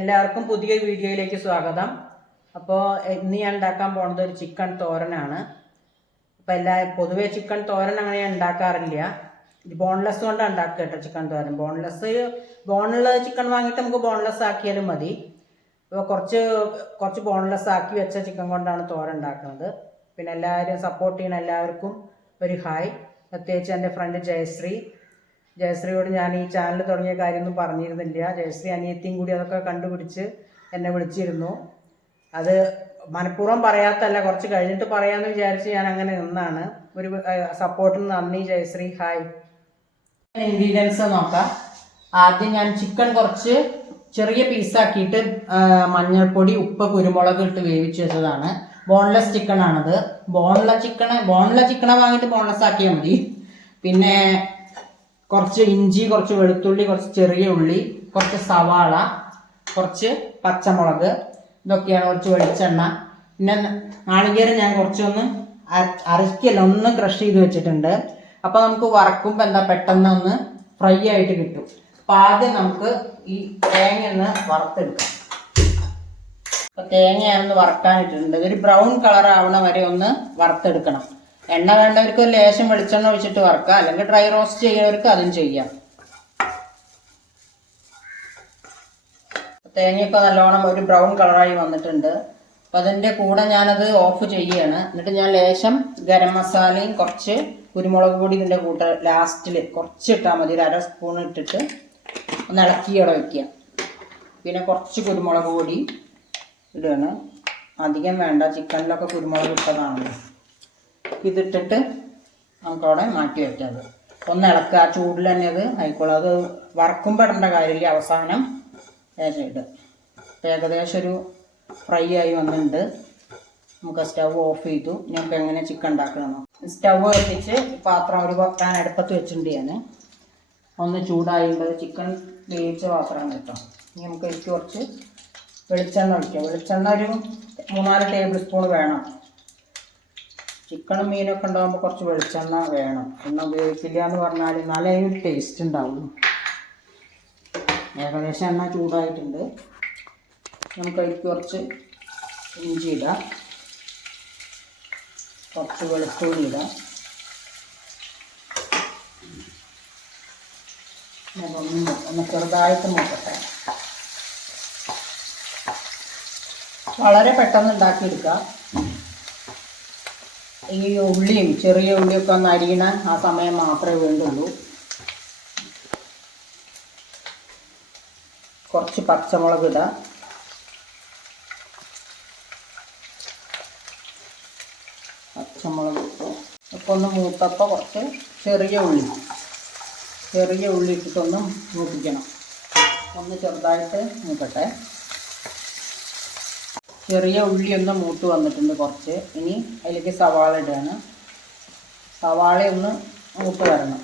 എല്ലാവർക്കും പുതിയ വീഡിയോയിലേക്ക് സ്വാഗതം. അപ്പോൾ ഇന്ന് ഞാൻ ഉണ്ടാക്കാൻ പോകുന്നത് ഒരു ചിക്കൻ തോരനാണ്. അപ്പോൾ പൊതുവേ ചിക്കൻ തോരൻ അങ്ങനെ ഞാൻ ഉണ്ടാക്കാറില്ല. ഇത് ബോൺലെസ് കൊണ്ടാണ് ഉണ്ടാക്കുക കേട്ടോ. ചിക്കൻ തോരൻ ബോണുള്ള ചിക്കൻ വാങ്ങിയിട്ട് നമുക്ക് ബോൺലെസ് ആക്കിയാലും മതി. അപ്പോൾ കുറച്ച് ബോൺലെസ് ആക്കി വെച്ച ചിക്കൻ കൊണ്ടാണ് തോരൻ ഉണ്ടാക്കുന്നത്. പിന്നെ എല്ലാവരും സപ്പോർട്ട് ചെയ്യുന്ന എല്ലാവർക്കും ഒരു ഹായ്. പ്രത്യേകിച്ച് എൻ്റെ ഫ്രണ്ട് ജയശ്രീയോട് ഞാൻ ഈ ചാനൽ തുടങ്ങിയ കാര്യമൊന്നും പറഞ്ഞിരുന്നില്ല. ജയശ്രീ അനിയത്തിയും കൂടി അതൊക്കെ കണ്ടുപിടിച്ച് എന്നെ വിളിച്ചിരുന്നു. അത് മനഃപൂർവ്വം പറയാത്തല്ല, കുറച്ച് കഴിഞ്ഞിട്ട് പറയാമെന്ന് വിചാരിച്ച് ഞാൻ അങ്ങനെ നിന്നാണ്. ഒരു സപ്പോർട്ടിന് നന്ദി ജയശ്രീ, ഹായ്. ഇൻഗ്രീഡിയൻസ് നോക്കാം. ആദ്യം ഞാൻ ചിക്കൻ കുറച്ച് ചെറിയ പീസാക്കിയിട്ട് മഞ്ഞൾപ്പൊടി, ഉപ്പ്, കുരുമുളക് ഇട്ട് വേവിച്ച് വെച്ചതാണ്. ബോൺലെസ് ചിക്കൻ ആണത്. ബോൺലെസ് ചിക്കനെ വാങ്ങിയിട്ട് ബോൺലെസ് ആക്കിയാൽ മതി. പിന്നെ കുറച്ച് ഇഞ്ചി, കുറച്ച് വെളുത്തുള്ളി, കുറച്ച് ചെറിയ ഉള്ളി, കുറച്ച് സവാള, കുറച്ച് പച്ചമുളക്, ഇതൊക്കെയാണ്. കുറച്ച് വെളിച്ചെണ്ണ, പിന്നെ നാളികേരം ഞാൻ കുറച്ചൊന്ന് ഒന്ന് ക്രഷ് ചെയ്ത് വെച്ചിട്ടുണ്ട്. അപ്പോൾ നമുക്ക് വറക്കുമ്പോൾ പെട്ടെന്ന് ഒന്ന് ഫ്രൈ ആയിട്ട് കിട്ടും. അപ്പം ആദ്യം നമുക്ക് ഈ തേങ്ങ ഒന്ന് വറുത്തെടുക്കാം. അപ്പം തേങ്ങ ഒന്ന് വറക്കാനിട്ടിട്ടുണ്ട്. ഇതൊരു ബ്രൗൺ കളർ ആവണ വരെ ഒന്ന് വറുത്തെടുക്കണം. എണ്ണ വേണ്ടവർക്ക് ഒരു ലേശം വെളിച്ചെണ്ണ ഒഴിച്ചിട്ട് വറക്കാം, അല്ലെങ്കിൽ ഡ്രൈ റോസ്റ്റ് ചെയ്യുന്നവർക്ക് അതും ചെയ്യാം. തേങ്ങയൊക്കെ നല്ലോണം ഒരു ബ്രൗൺ കളറായി വന്നിട്ടുണ്ട്. അപ്പം അതിൻ്റെ കൂടെ ഞാനത് ഓഫ് ചെയ്യുകയാണ്. എന്നിട്ട് ഞാൻ ലേശം ഗരം മസാലയും കുറച്ച് കുരുമുളക് പൊടി ഇതിൻ്റെ കൂട്ട ലാസ്റ്റിൽ കുറച്ച് ഇട്ടാൽ മതി. ഒരു 1/2 സ്പൂൺ ഇട്ടിട്ട് ഒന്ന് ഇളക്കി അവിടെ വയ്ക്കുക. പിന്നെ കുറച്ച് കുരുമുളക് പൊടി ഇടുകയാണ്. അധികം വേണ്ട, ചിക്കനിലൊക്കെ കുരുമുളക് ഇട്ടതാണല്ലോ. ഇതിട്ടിട്ട് നമുക്കവിടെ മാറ്റി വയ്ക്കാം. ഒന്ന് ഇളക്കുക, ആ ചൂടിൽ തന്നെ അത് ആയിക്കോളും. അത് വറക്കുമ്പോൾ ഇടേണ്ട കാര്യമില്ല, അവസാനം ഇടുക. ഏകദേശം ഒരു ഫ്രൈ ആയി വന്നിട്ടുണ്ട്. നമുക്ക് സ്റ്റവ് ഓഫ് ചെയ്തു. നമുക്ക് എങ്ങനെ ചിക്കൻ ഉണ്ടാക്കണം. സ്റ്റവ് കത്തിച്ച് പാത്രം ഒരു പാൻ അടുപ്പത്ത് വെച്ചിട്ടുണ്ട്. ഞാൻ ഒന്ന് ചൂടായുമ്പോൾ ചിക്കൻ വേവിച്ച പാത്രമാണ് കേട്ടോ. ഇനി നമുക്ക് എനിക്ക് കുറച്ച് വെളിച്ചെണ്ണ ഒഴിക്കാം. വെളിച്ചെണ്ണ ഒരു 3-4 ടേബിൾ സ്പൂൺ വേണം. ചിക്കനും മീനൊക്കെ ഉണ്ടാകുമ്പോൾ കുറച്ച് വെളിച്ചെണ്ണ വേണം. എണ്ണ ഉപയോഗിക്കില്ല എന്ന് പറഞ്ഞാൽ എന്നാലേ ഒരു ടേസ്റ്റ് ഉണ്ടാവുള്ളൂ. ഏകദേശം എണ്ണ ചൂടായിട്ടുണ്ട്. നമുക്ക് അതിലേക്ക് കുറച്ച് ഇഞ്ചി ഇടാം, കുറച്ച് വെളുത്തുള്ളി ഇടാം. ഒന്ന് ചെറുതായിട്ട് മൂക്കട്ടെ. വളരെ പെട്ടെന്ന് ഉണ്ടാക്കിയെടുക്കാം. ഈ ഉള്ളിയും ചെറിയ ഉള്ളിയൊക്കെ ഒന്ന് അരിയണ ആ സമയം മാത്രമേ വേണ്ടുള്ളൂ. കുറച്ച് പച്ചമുളക് ഇടാം. പച്ചമുളക് ഇട്ടു. അപ്പോൾ ഒന്ന് മൂത്തപ്പോൾ കുറച്ച് ചെറിയ ഉള്ളി ഇട്ടിട്ടൊന്ന് മൂപ്പിക്കണം. ഒന്ന് ചെറുതായിട്ട് മൂക്കട്ടെ. ചെറിയ ഉള്ളി ഒന്ന് മൂത്ത് വന്നിട്ടുണ്ട് കുറച്ച്. ഇനി അതിലേക്ക് സവാള ഇടുകയാണ്. സവാള ഒന്ന് മൂത്ത് വരണം.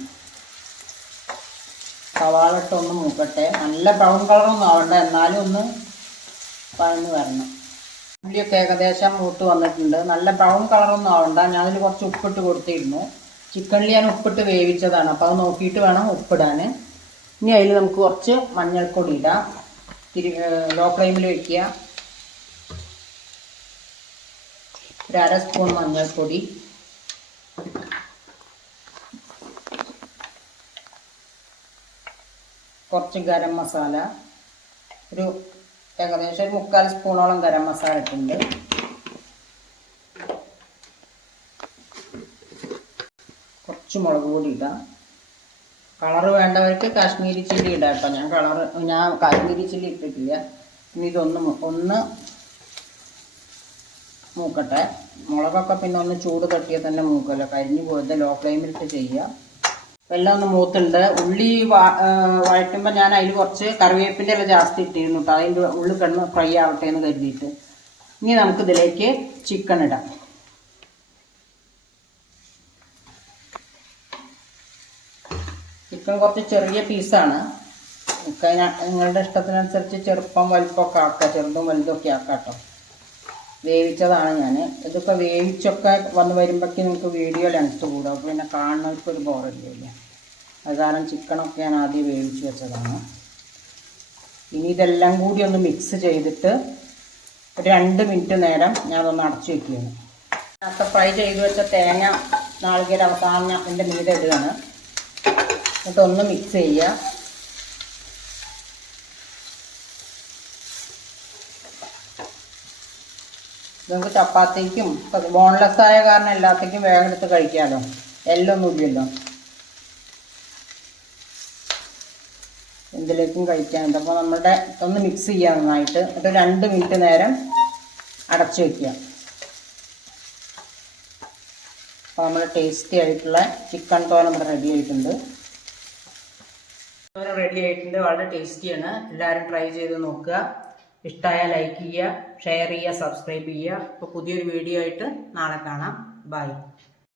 സവാള ഇട്ടൊന്ന് മൂക്കട്ടെ. നല്ല ബ്രൗൺ കളറൊന്നും ആവണ്ട, എന്നാലും ഒന്ന് വഴന്ന് വരണം. ഉള്ളിയൊക്കെ ഏകദേശം മൂത്ത് വന്നിട്ടുണ്ട്. നല്ല ബ്രൗൺ കളറൊന്നും ആവണ്ട. ഞാനതിൽ കുറച്ച് ഉപ്പിട്ട് കൊടുത്തിരുന്നു. ചിക്കനിൽ ഞാൻ ഉപ്പിട്ട് വേവിച്ചതാണ്. അപ്പോൾ അത് നോക്കിയിട്ട് വേണം ഉപ്പിടാൻ. ഇനി അതിൽ നമുക്ക് കുറച്ച് മഞ്ഞൾപ്പൊടി ഇടാം. ലോ ഫ്ലെയിമിൽ വയ്ക്കുക. ഒരു 1/2 സ്പൂൺ മഞ്ഞൾപ്പൊടി, കുറച്ച് ഗരം മസാല, ഏകദേശം ഒരു 3/4 സ്പൂണോളം ഗരം മസാല ഇട്ടുണ്ട്. കുറച്ച് മുളക് പൊടി ഇടാം. കളറ് വേണ്ടവർക്ക് കാശ്മീരി ചില്ലി ഇടാം കേട്ടോ. ഞാൻ കാശ്മീരി ചില്ലി ഇട്ടിട്ടില്ല. ഇനി ഒന്ന് മൂക്കട്ടെ. മുളകൊക്കെ പിന്നെ ഒന്ന് ചൂട് തട്ടിയാൽ തന്നെ മൂക്കല്ലോ, കരിഞ്ഞു പോയത്. ലോ ഫ്ലെയിമിലിട്ട് ചെയ്യുക. എല്ലാം ഒന്ന് മൂത്തുണ്ട്. ഉള്ളി വഴറ്റുമ്പോൾ ഞാൻ അതിൽ കുറച്ച് കറിവേപ്പിൻ്റെ ഇല ജാസ്തി ഇട്ടിരുന്നു കേട്ടോ. അതിൻ്റെ ഉള്ളി കിടന്ന് ഫ്രൈ ആവട്ടെ എന്ന് കരുതിയിട്ട്. ഇനി നമുക്കിതിലേക്ക് ചിക്കൻ ഇടാം. ചിക്കൻ കുറച്ച് ചെറിയ പീസാണ്. നിങ്ങളുടെ ഇഷ്ടത്തിനനുസരിച്ച് ചെറുപ്പം വലുപ്പമൊക്കെ ആക്കാം, ചെറുതും വലുതൊക്കെ ആക്കാം കേട്ടോ. വേവിച്ചതാണ് ഞാൻ. ഇതൊക്കെ വേവിച്ചൊക്കെ വന്ന് വരുമ്പോഴേക്കും നിങ്ങൾക്ക് വീഡിയോ ലെങ്ത്ത് കൂടും. അപ്പോൾ പിന്നെ കാണുന്നവർക്കൊരു ബോറില്ല. അത് കാരണം ചിക്കനൊക്കെ ഞാൻ ആദ്യം വേവിച്ച് വെച്ചതാണ്. ഇനി ഇതെല്ലാം കൂടി ഒന്ന് മിക്സ് ചെയ്തിട്ട് ഒരു 2 മിനിറ്റ് നേരം ഞാനൊന്ന് അടച്ചു വയ്ക്കുകയാണ്. നേരത്തെ ഫ്രൈ ചെയ്ത് വെച്ച തേങ്ങ നാളികേര അവസാനം അതിൻ്റെ മീതെ ഇടുകയാണ്. എന്നിട്ട് ഒന്ന് മിക്സ് ചെയ്യുക. നമുക്ക് ചപ്പാത്തിക്കും ബോൺലെസ് ആയ കാരണം എല്ലാത്തേക്കും വേഗം എടുത്ത് കഴിക്കാമല്ലോ, എല്ലൊന്നും ഇല്ലല്ലോ, എന്തിലേക്കും കഴിക്കാനുണ്ട്. അപ്പോൾ നമ്മുടെ ഒന്ന് മിക്സ് ചെയ്യുക നന്നായിട്ട്. എന്നിട്ട് 2 മിനിറ്റ് നേരം അടച്ചു വയ്ക്കുക. അപ്പോൾ നമ്മുടെ ടേസ്റ്റി ആയിട്ടുള്ള ചിക്കൻ തോരൻ ഇവിടെ റെഡി ആയിട്ടുണ്ട്. തോരൻ റെഡി ആയിട്ടുണ്ട്. വളരെ ടേസ്റ്റിയാണ്. എല്ലാവരും ട്രൈ ചെയ്ത് നോക്കുക. ഇഷ്ടമായാൽ ലൈക്ക് ചെയ്യുക, ഷെയർ ചെയ്യുക, സബ്സ്ക്രൈബ് ചെയ്യുക. അപ്പോൾ പുതിയൊരു വീഡിയോ ആയിട്ട് നാളെ കാണാം. ബൈ.